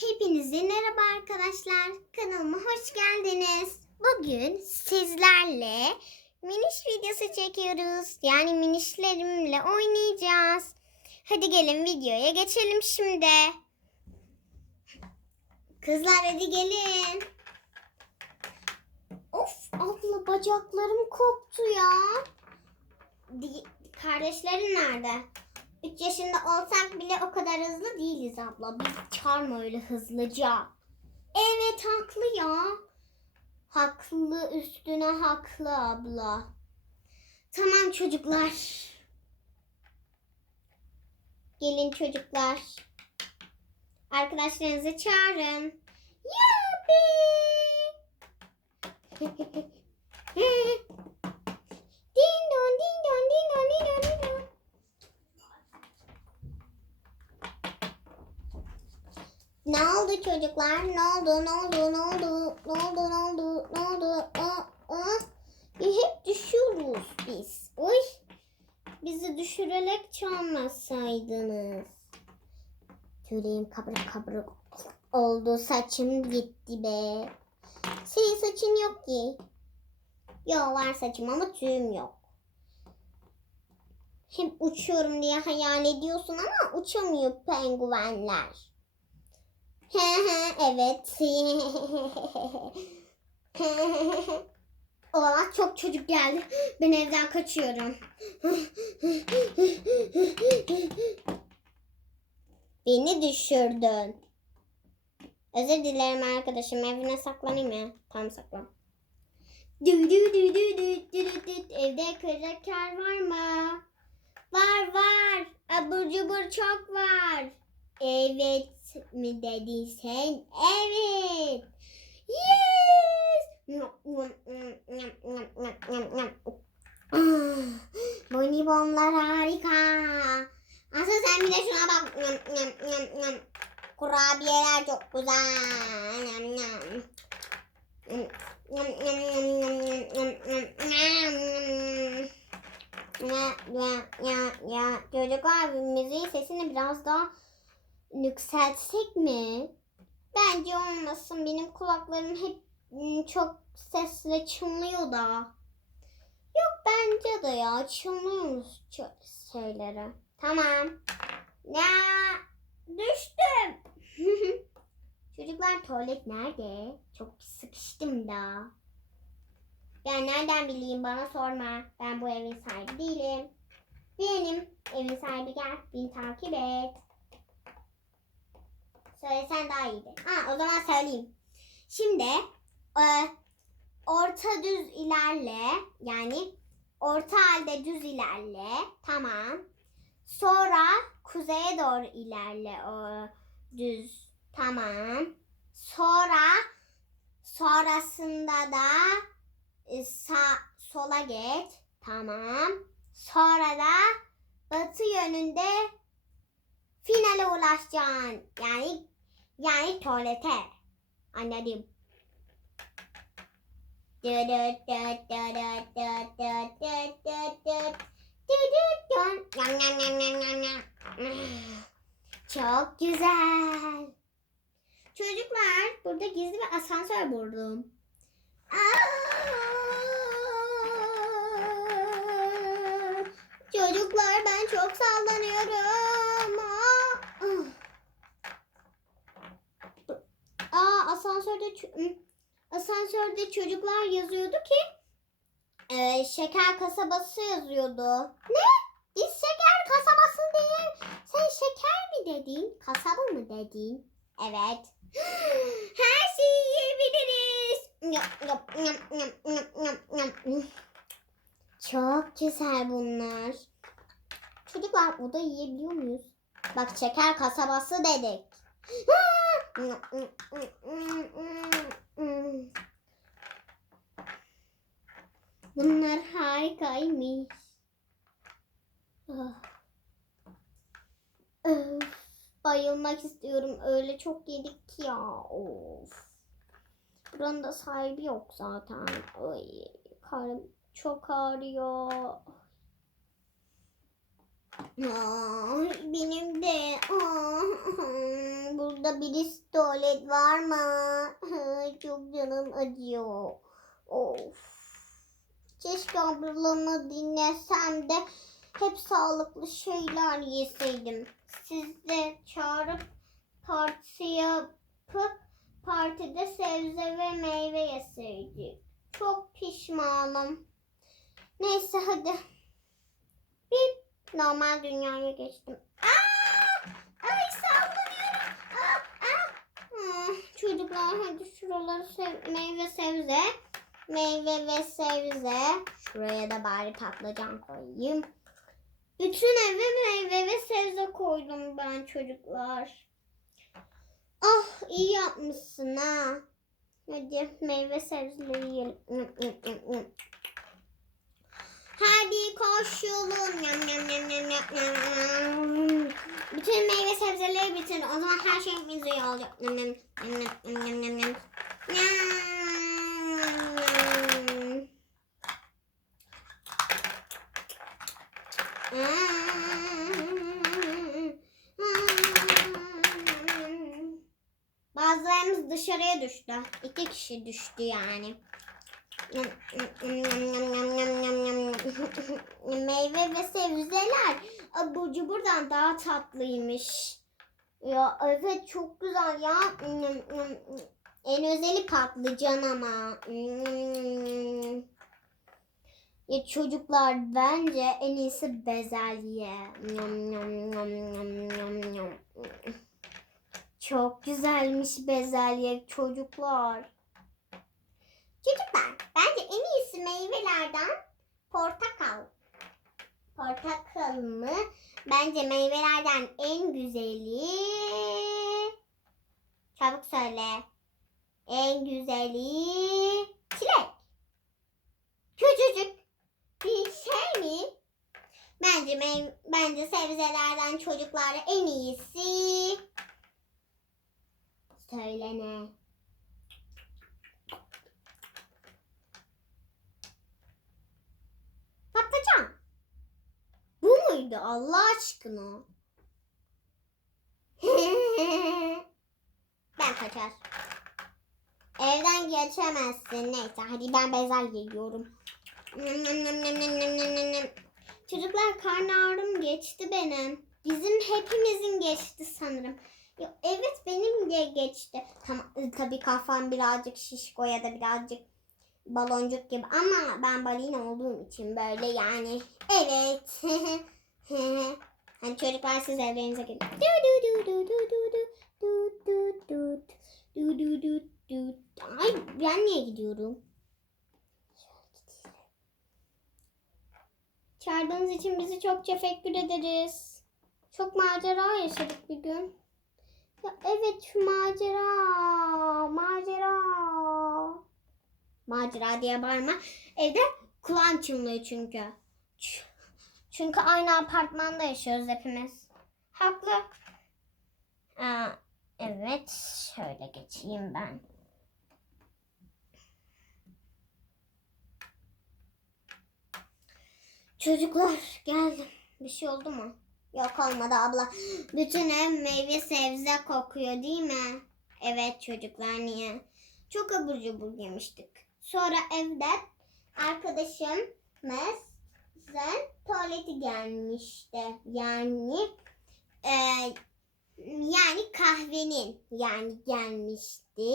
Hepinize merhaba arkadaşlar. Kanalıma hoş geldiniz. Bugün sizlerle miniş videosu çekiyoruz. Yani minişlerimle oynayacağız. Hadi gelin videoya geçelim şimdi. Kızlar hadi gelin. Of abla bacaklarım koptu ya. Kardeşlerin nerede? 3 yaşında olsak bile o kadar hızlı değiliz abla. Biz çağırma öyle hızlıca. Evet haklı ya. Haklı üstüne haklı abla. Tamam çocuklar. Gelin çocuklar. Arkadaşlarınızı çağırın. Yuppi. ding dong ding dong ding dong ding dong Ne oldu çocuklar? Ne oldu? Ne oldu? Ne oldu? Ne oldu? Ne oldu? Ne oldu? Aa, aa. Ya hep düşüyoruz biz. Oy. Bizi düşürerek çalmasaydınız. Tüylerim kabarık kabarık oldu. Saçım gitti be. Senin saçın yok ki. Yok var saçım ama tüyüm yok. Hep uçuyorum diye hayal ediyorsun ama uçamıyor penguenler. Evet. Olamaz çok çocuk geldi. Ben evden kaçıyorum. Beni düşürdün. Özür dilerim arkadaşım. Evine saklanayım mı? Tamam saklan. Evde kraker var mı? Var var. Abur cubur çok var. Evet mi dedin sen? Evet. Yes. Ah, Bonibonlar harika. Asıl sen bir de şuna bak. Kurabiyeler çok güzel. Ya ya ya ya çocuklar müziğin sesini biraz daha yükseltsek mi? Bence olmasın. Benim kulaklarım hep ım, çok sesle çınlıyor da. Yok bence de ya çınlıyoruz şeylere. Tamam. Ya düştüm. Çocuklar tuvalet nerede? Çok sıkıştım da. Ben nereden bileyim bana sorma. Ben bu evin sahibi değilim. Benim evin sahibi gel. Beni takip et. Söylesen daha iyiydi. Ha o zaman söyleyeyim. Şimdi e, orta düz ilerle. Yani orta halde düz ilerle. Tamam. Sonra kuzeye doğru ilerle o düz. Tamam. Sonra sonrasında da e, sağ sola geç. Tamam. Sonra da batı yönünde finale ulaşacaksın. Yani yani tuvalete. Anladım. Çok güzel. Çocuklar burada gizli bir asansör buldum. Çocuklar ben çok sallanıyorum. Asansörde asansörde çocuklar yazıyordu ki e, şeker kasabası yazıyordu. Ne? Biz şeker kasabası değil. Sen şeker mi dedin? Kasaba mı dedin? Evet. Her şeyi yiyebiliriz. Çok güzel bunlar. Çocuklar burada yiyebiliyor muyuz? Bak şeker kasabası dedik. Bunlar harikaymış. Ah. Öf, bayılmak istiyorum. Öyle çok yedik ki ya. Of. Buranın da sahibi yok zaten. Ay, karnım çok ağrıyor. Aa, benim de. Aa, burada birisi tuvalet var mı? Çok canım acıyor. Of. Keşke ablamı dinlesem de hep sağlıklı şeyler yeseydim. Siz de çağırıp parti yapıp partide sebze ve meyve yeseydik. Çok pişmanım. Neyse hadi. Bir normal dünyaya geçtim. Aa! Ay sallanıyorum. Aa, aa. Hmm, çocuklar hadi şuraları sev- meyve sebze. Meyve ve sebze. Şuraya da bari patlıcan koyayım. Bütün eve meyve ve sebze koydum ben çocuklar. Ah iyi yapmışsın ha. Hadi meyve sebzeleri yiyelim. Hadi koş yolun. Yam yam yam yam yam yam. Bütün meyve sebzeleri bitirdi. O zaman her şeyimiz iyi olacak. Yam yam yam yam yam yam yam. Bazılarımız dışarıya düştü. İki kişi düştü yani. Meyve ve sebzeler abur cuburdan daha tatlıymış. Ya evet çok güzel ya. En özeli patlıcan ama. Ya çocuklar bence en iyisi bezelye. Çok güzelmiş bezelye çocuklar. Çocuklar bence en iyisi meyvelerden portakal. Portakal mı? Bence meyvelerden en güzeli. Çabuk söyle. En güzeli çilek. Küçücük bir şey mi? Bence mey- bence sebzelerden çocuklara en iyisi. Söyle Allah aşkına. ben kaçar. Evden geçemezsin. Neyse hadi ben bezel yiyorum. Çocuklar karn ağrım geçti benim. Bizim hepimizin geçti sanırım. Ya, evet benim de geçti. Tamam e, tabii kafam birazcık şişko ya da birazcık baloncuk gibi ama ben balina olduğum için böyle yani. Evet. hani çocuklar siz evlerinize gidin. Du du du du du du du du du du du du du Ay ben niye gidiyorum? Çağırdığınız için bizi çok teşekkür ederiz. Çok macera yaşadık bir gün. Ya evet şu macera, macera. Macera diye bağırma. Evde kulağım çınlıyor çünkü. Ç- Çünkü aynı apartmanda yaşıyoruz hepimiz. Haklı. Aa, evet, şöyle geçeyim ben. Çocuklar geldim. Bir şey oldu mu? Yok olmadı abla. Bütün ev meyve sebze kokuyor değil mi? Evet çocuklar niye? Çok abur cubur yemiştik. Sonra evde arkadaşımızın tuvaleti gelmişti. Yani e, yani kahvenin yani gelmişti.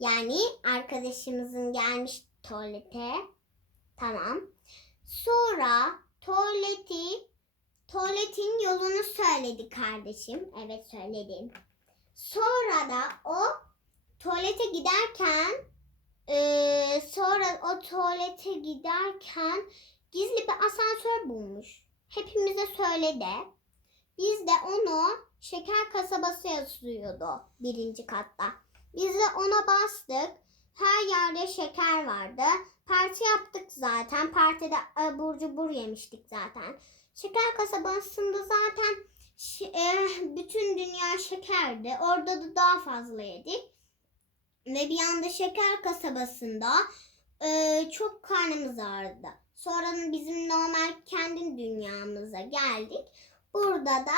Yani arkadaşımızın gelmiş tuvalete. Tamam. Sonra tuvaleti Tuvaletin yolunu söyledi kardeşim. Evet söyledim. Sonra da o tuvalete giderken eee, sonra o tuvalete giderken gizli bir asansör bulmuş. Hepimize söyledi. Biz de onu şeker kasabası yazıyordu birinci katta. Biz de ona bastık. Her yerde şeker vardı. Parti yaptık zaten. Partide abur cubur yemiştik zaten. Şeker kasabasında zaten e, bütün dünya şekerdi. Orada da daha fazla yedik. Ve bir anda şeker kasabasında e, çok karnımız ağrıdı. Sonra bizim normal kendi dünyamıza geldik. Burada da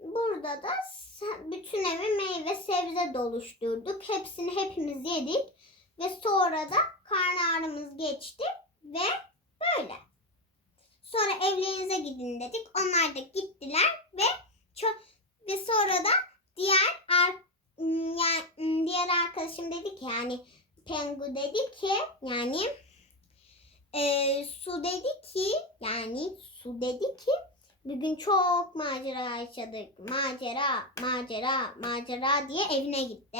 burada da bütün evi meyve sebze doluşturduk. Hepsini hepimiz yedik ve sonra da karnı ağrımız geçti ve böyle. Sonra evlerinize gidin dedik. Onlar da gittiler ve çok ve sonra da diğer ar, m, ya- m, diğer arkadaşım dedi ki yani Pengu dedi ki yani e, Su dedi ki yani Su dedi ki bugün çok macera yaşadık. Macera, macera, macera diye evine gitti.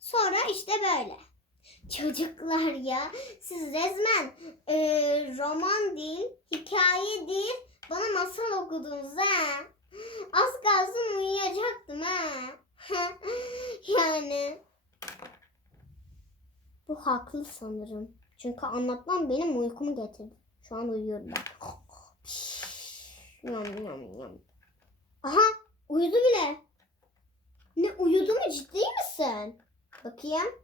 Sonra işte böyle. Çocuklar ya siz resmen e, roman değil, hikaye değil bana masal okudunuz ha. Az kalsın uyuyacaktım ha. yani. Bu haklı sanırım. Çünkü anlatmam benim uykumu getirdi. Şu an uyuyorum ben. Yam yam yam. Aha uyudu bile. Ne uyudu mu ciddi misin? Bakayım.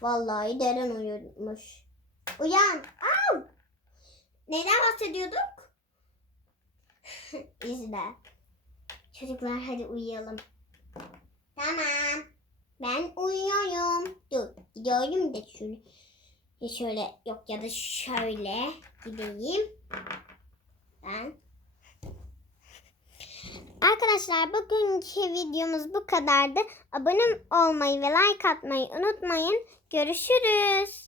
Vallahi derin uyumuş. Uyan. Au! Neyden bahsediyorduk? İzle. Çocuklar hadi uyuyalım. Tamam. Ben uyuyorum. Dur gidiyorum da şöyle. Ya şöyle yok ya da şöyle gideyim. Ben. Arkadaşlar bugünkü videomuz bu kadardı. Abone olmayı ve like atmayı unutmayın. Görüşürüz.